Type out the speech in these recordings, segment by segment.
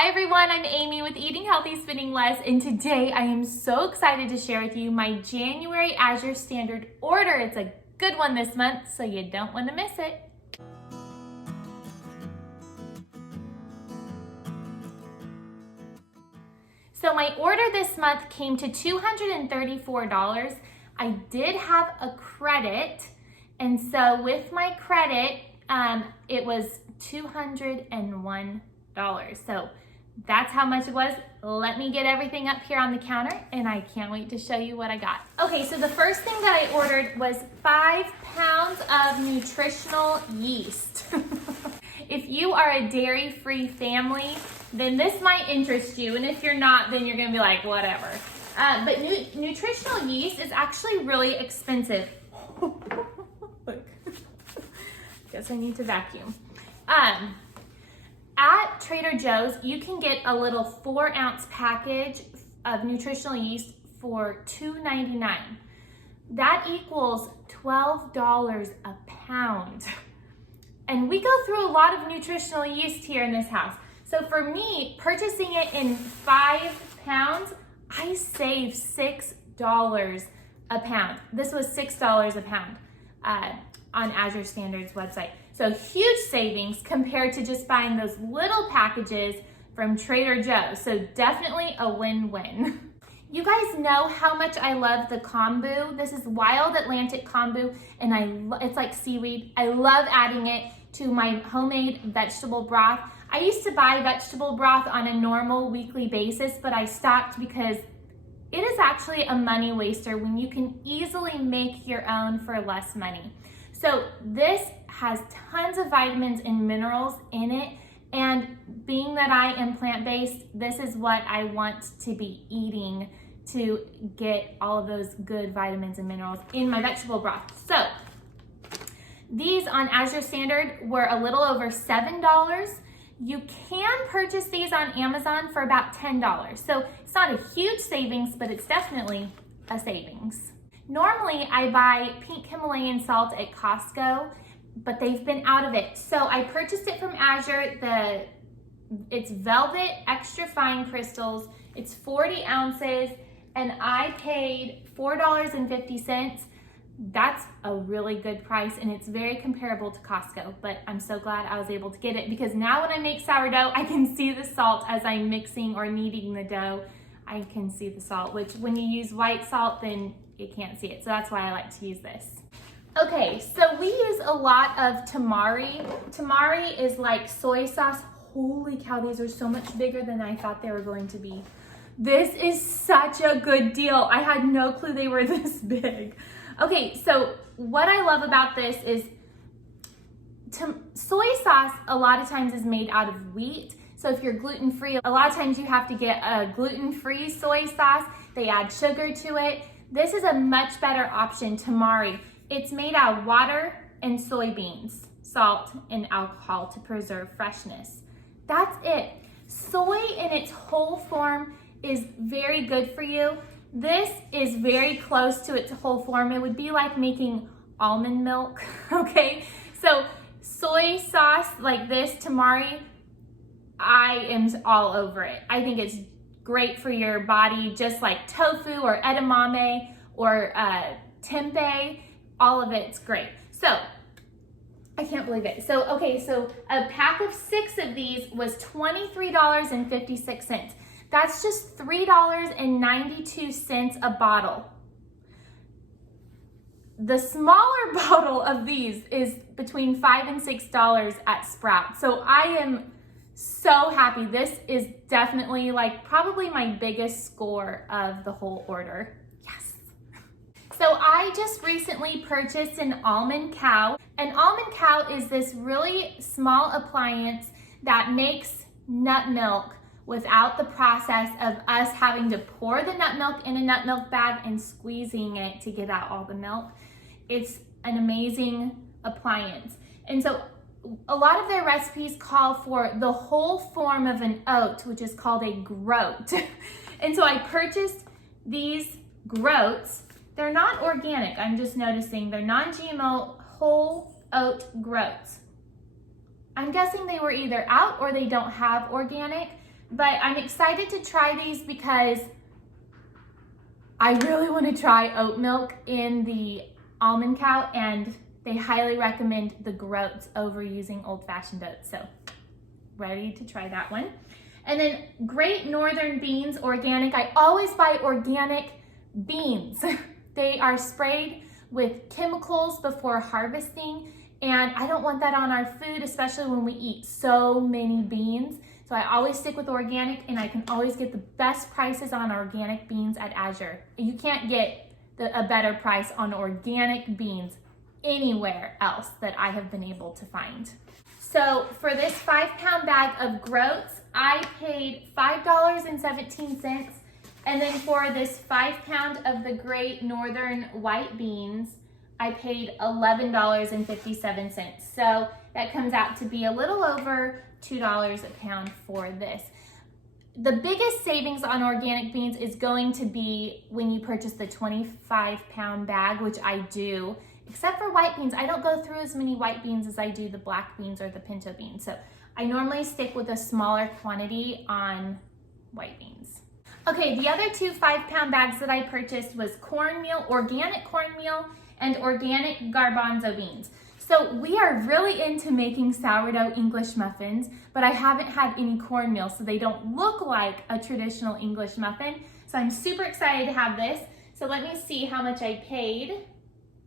Hi everyone, I'm Amy with Eating Healthy, Spending Less, and today I am so excited to share with you my January Azure Standard order. It's a good one this month, so you don't want to miss it. So my order this month came to $234. I did have a credit, and so with my credit, it was $201. So that's how much it was. Let me get everything up here on the counter, and I can't wait to show you what I got. Okay, so the first thing that I ordered was 5 pounds of nutritional yeast. If you are a dairy-free family, then this might interest you, and if you're not, then you're gonna be like, whatever. But nutritional yeast is actually really expensive. Look, guess I need to vacuum. At Trader Joe's, you can get a little 4-ounce package of nutritional yeast for $2.99. That equals $12 a pound. And we go through a lot of nutritional yeast here in this house. So for me, purchasing it in 5 pounds, I save $6 a pound. This was $6 a pound on Azure Standard's website. So huge savings compared to just buying those little packages from Trader Joe's. So definitely a win-win. You guys know how much I love the kombu. This is wild Atlantic kombu, and it's like seaweed. I love adding it to my homemade vegetable broth. I used to buy vegetable broth on a normal weekly basis, but I stopped because it is actually a money waster when you can easily make your own for less money. So this has tons of vitamins and minerals in it, and being that I am plant-based, this is what I want to be eating to get all of those good vitamins and minerals in my vegetable broth. So these on Azure Standard were a little over $7. You can purchase these on Amazon for about $10. So it's not a huge savings, but it's definitely a savings. Normally I buy pink Himalayan salt at Costco, but they've been out of it. So I purchased it from Azure. It's velvet extra fine crystals. It's 40 ounces, and I paid $4.50. That's a really good price, and it's very comparable to Costco, but I'm so glad I was able to get it because now when I make sourdough, I can see the salt as I'm mixing or kneading the dough. I can see the salt, which when you use white salt, then you can't see it. So that's why I like to use this. Okay, so we use a lot of tamari. Tamari is like soy sauce. Holy cow, these are so much bigger than I thought they were going to be. This is such a good deal. I had no clue they were this big. Okay, so what I love about this is soy sauce a lot of times is made out of wheat. So if you're gluten-free, a lot of times you have to get a gluten-free soy sauce. They add sugar to it. This is a much better option, tamari. It's made out of water and soybeans, salt, and alcohol to preserve freshness. That's it. Soy in its whole form is very good for you. This is very close to its whole form. It would be like making almond milk, okay? So soy sauce like this, tamari, I am all over it. I think it's great for your body, just like tofu or edamame or tempeh. All of it's great. So I can't believe it. So, okay, so a pack of 6 of these was $23.56. That's just $3.92 a bottle. The smaller bottle of these is between $5 and $6 at Sprout. So I am so happy. This is definitely like probably my biggest score of the whole order. Yes. So I just recently purchased an almond cow. An almond cow is this really small appliance that makes nut milk without the process of us having to pour the nut milk in a nut milk bag and squeezing it to get out all the milk. It's an amazing appliance. And so a lot of their recipes call for the whole form of an oat, which is called a groat. And so I purchased these groats. They're not organic, I'm just noticing. They're non-GMO whole oat groats. I'm guessing they were either out or they don't have organic. but I'm excited to try these because I really want to try oat milk in the almond cow, and they highly recommend the groats over using old-fashioned oats. So ready to try that one. And then Great Northern beans, organic. I always buy organic beans. They are sprayed with chemicals before harvesting, and I don't want that on our food, especially when we eat so many beans. So I always stick with organic, and I can always get the best prices on organic beans at Azure. You can't get a better price on organic beans anywhere else that I have been able to find. So for this 5-pound bag of groats, I paid $5.17. And then for this 5-pound of the Great Northern white beans, I paid $11.57. So that comes out to be a little over $2 a pound for this. The biggest savings on organic beans is going to be when you purchase the 25-pound bag, which I do. Except for white beans, I don't go through as many white beans as I do the black beans or the pinto beans. So I normally stick with a smaller quantity on white beans. Okay, the other two 5-pound bags that I purchased was cornmeal, organic cornmeal, and organic garbanzo beans. So we are really into making sourdough English muffins, but I haven't had any cornmeal, so they don't look like a traditional English muffin. So I'm super excited to have this. So let me see how much I paid.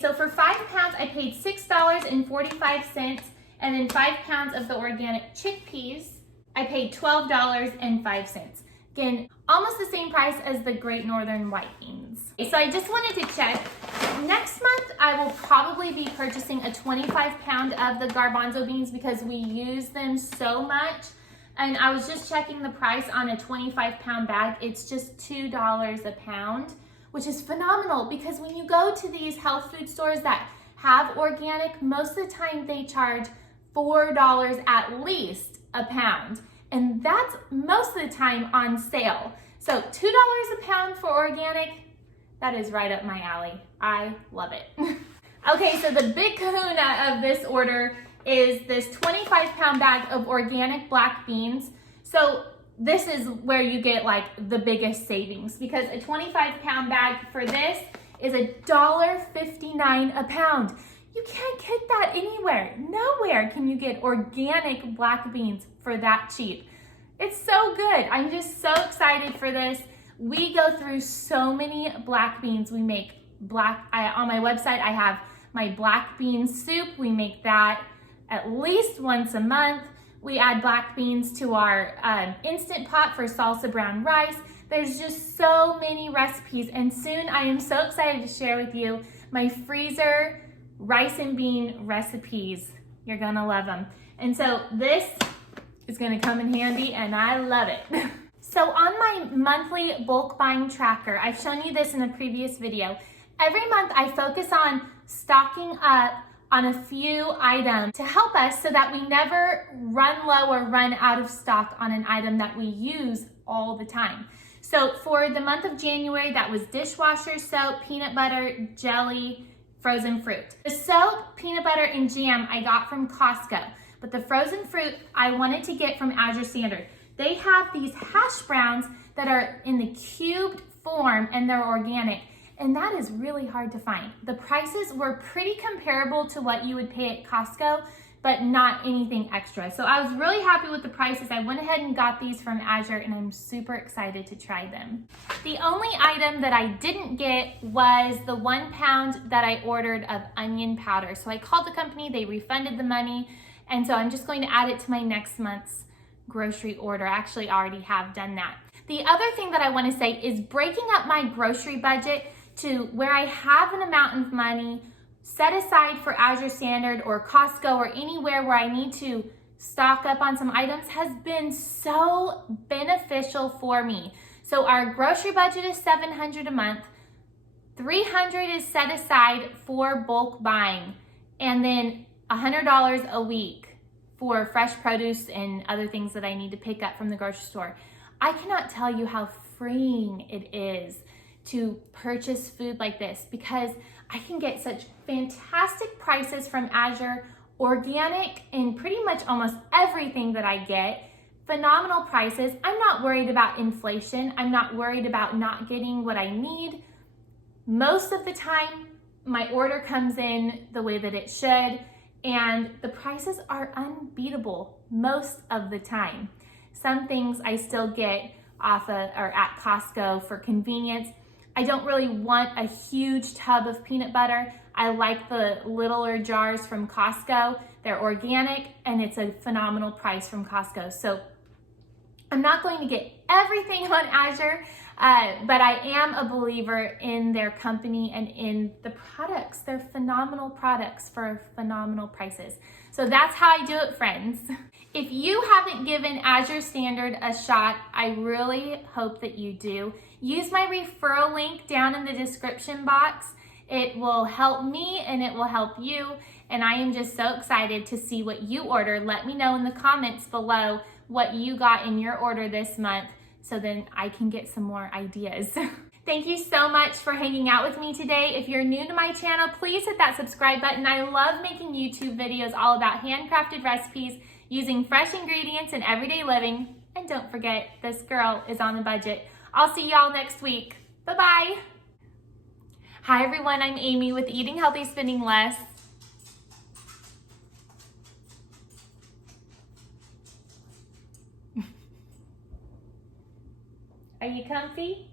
So for 5 pounds, I paid $6.45, and then 5 pounds of the organic chickpeas, I paid $12.05. Again, almost the same price as the Great Northern white beans. So I just wanted to check. Next month, I will probably be purchasing a 25-pound of the garbanzo beans because we use them so much. And I was just checking the price on a 25-pound bag. It's just $2 a pound, which is phenomenal because when you go to these health food stores that have organic, most of the time they charge $4 at least a pound. And that's most of the time on sale. So $2 a pound for organic, that is right up my alley. I love it. Okay, so the big kahuna of this order is this 25-pound bag of organic black beans. So this is where you get like the biggest savings because a 25-pound bag for this is $1.59 a pound. You can't get that anywhere. Nowhere can you get organic black beans for that cheap. It's so good. I'm just so excited for this. We go through so many black beans. We make on my website, I have my black bean soup. We make that at least once a month. We add black beans to our Instant Pot for salsa brown rice. There's just so many recipes, and soon I am so excited to share with you my freezer rice and bean recipes. You're gonna love them. And so this is gonna come in handy, and I love it. So on my monthly bulk buying tracker, I've shown you this in a previous video. Every month I focus on stocking up on a few items to help us so that we never run low or run out of stock on an item that we use all the time. So for the month of January, that was dishwasher soap, peanut butter, jelly, frozen fruit. The soap, peanut butter, and jam I got from Costco, but the frozen fruit I wanted to get from Azure Standard. They have these hash browns that are in the cubed form and they're organic. And that is really hard to find. The prices were pretty comparable to what you would pay at Costco, but not anything extra. So I was really happy with the prices. I went ahead and got these from Azure, and I'm super excited to try them. The only item that I didn't get was the 1 pound that I ordered of onion powder. So I called the company, they refunded the money, and so I'm just going to add it to my next month's grocery order. I actually already have done that. The other thing that I want to say is breaking up my grocery budget to where I have an amount of money set aside for Azure Standard or Costco or anywhere where I need to stock up on some items has been so beneficial for me. So our grocery budget is $700 a month. $300 is set aside for bulk buying, and then $100 a week for fresh produce and other things that I need to pick up from the grocery store. I cannot tell you how freeing it is to purchase food like this because I can get such fantastic prices from Azure, organic in pretty much almost everything that I get, phenomenal prices. I'm not worried about inflation. I'm not worried about not getting what I need. Most of the time, my order comes in the way that it should, and the prices are unbeatable most of the time. Some things I still get off of or at Costco for convenience. I don't really want a huge tub of peanut butter. I like the littler jars from Costco. They're organic and it's a phenomenal price from Costco. So I'm not going to get everything on Azure, but I am a believer in their company and in the products. They're phenomenal products for phenomenal prices. So that's how I do it, friends. If you haven't given Azure Standard a shot, I really hope that you do. Use my referral link down in the description box. It will help me and it will help you. And I am just so excited to see what you order. Let me know in the comments below what you got in your order this month so then I can get some more ideas. Thank you so much for hanging out with me today. If you're new to my channel, please hit that subscribe button. I love making YouTube videos all about handcrafted recipes using fresh ingredients in everyday living. And don't forget, this girl is on a budget. I'll see y'all next week. Bye-bye. Hi everyone, I'm Amy with Eating Healthy, Spending Less. Are you comfy?